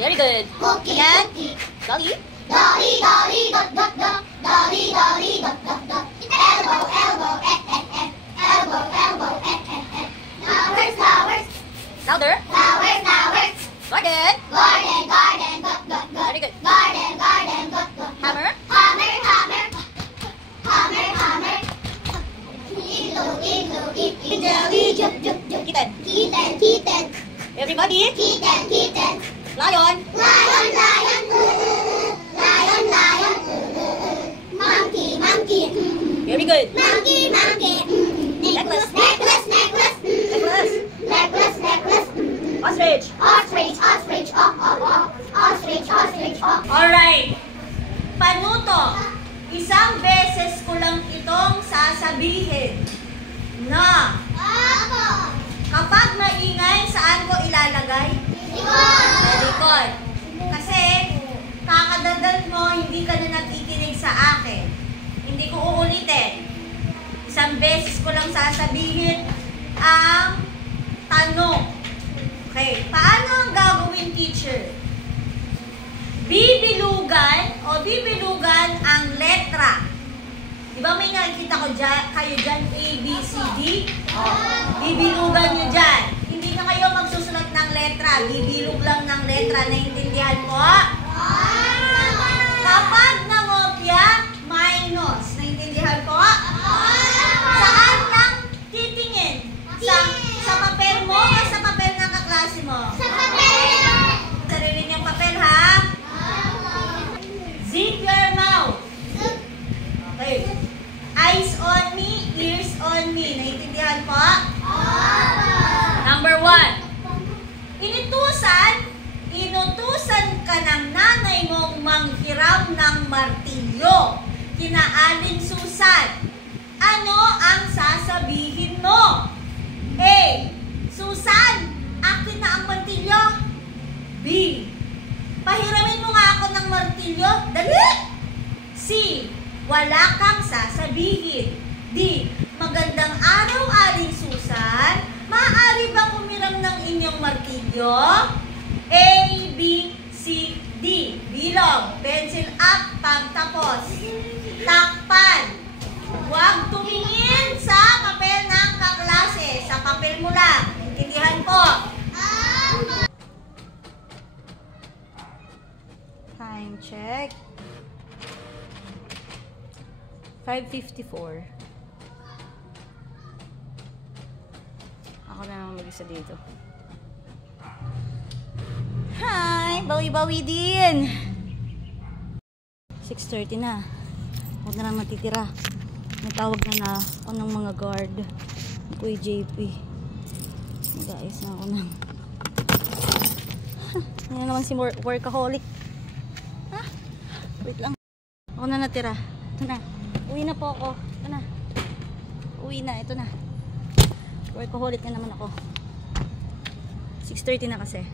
Very good. Cookie, Again. cookie. Dolly. Dolly, dolly, dot, dot, dot. Dolly, dolly, dot, dot, dot. Elbow, elbow, elbow, elbow, Flowers, flowers. Louder. Flowers, flowers. Garden. Garden, garden, dot, dot, dot. Very good. Garden, garden, dot, dot. Hammer. Hammer, hammer. Hammer, hammer. Igloo, igloo, igloo. Kitten. Kitten, kitten. Everybody. Kitten, kitten. Lion. Lion, lion. Lion, lion. Monkey, monkey. Very good. Monkey, monkey. Necklace. Necklace, necklace. Necklace. Necklace, necklace. Ostrich. Ostrich, ostrich. Ostrich, ostrich. Alright. Panuto. Isang beses ko lang itong sasabihin na kapag maingay, saan ko ilalagay? Sa likod. Kasi kakadadal mo, hindi ka na nakikinig sa akin. Hindi ko uulitin. Isang beses ko lang sasabihin ang tanong. Okay, paano ang gagawin, teacher? Bibilugan ang letra. Diba may nakikita ko dyan, kayo dyan, A, B, C, D? Bibilugan nyo dyan. Hindi na kayo magsusulat ng letra. Bibilog lang ng letra. Naintindihan mo? Kapag nangopya, minus. Naintindihan po? Saan lang titingin? Sa papel mo o sa papel ng kaklase mo? Sa papel. Sarili niyang papel, ha? Zip your mouth. Okay. Eyes on me, ears on me. Naintindihan po? Number 1. Inutusan ka ng nanay mong manghiram ng martilyo. Kinaalin Susan. Ano ang sasabihin mo? A. Susan, akin na ang martilyo. B. Pahiramin mo nga ako ng martilyo. Dali! C. Wala kang sasabihin. D. Magandang araw, Aling Susan. Maaari bang humiram ng inyong martilyo? A, B, C, D. Bilog. Pencil up pagtapos. Takpan. Huwag tumingin sa papel ng kaklase. Sa papel mo lang. Intindihan po. Time check. 5:54. Ako na lang mag-isa dito. Hi! Bawi-bawi din! 6:30 na. Huwag na lang matitira. Natawag na ako ng mga guard. Kuya JP. Mag-aayos na ako ng... Yan naman si workaholic. Ha? Wait lang. Ako na natira. Ito na. Uwi na po ako. Ito na. Uwi na. Ito na. Workaholic na naman ako. 6:30 na kasi.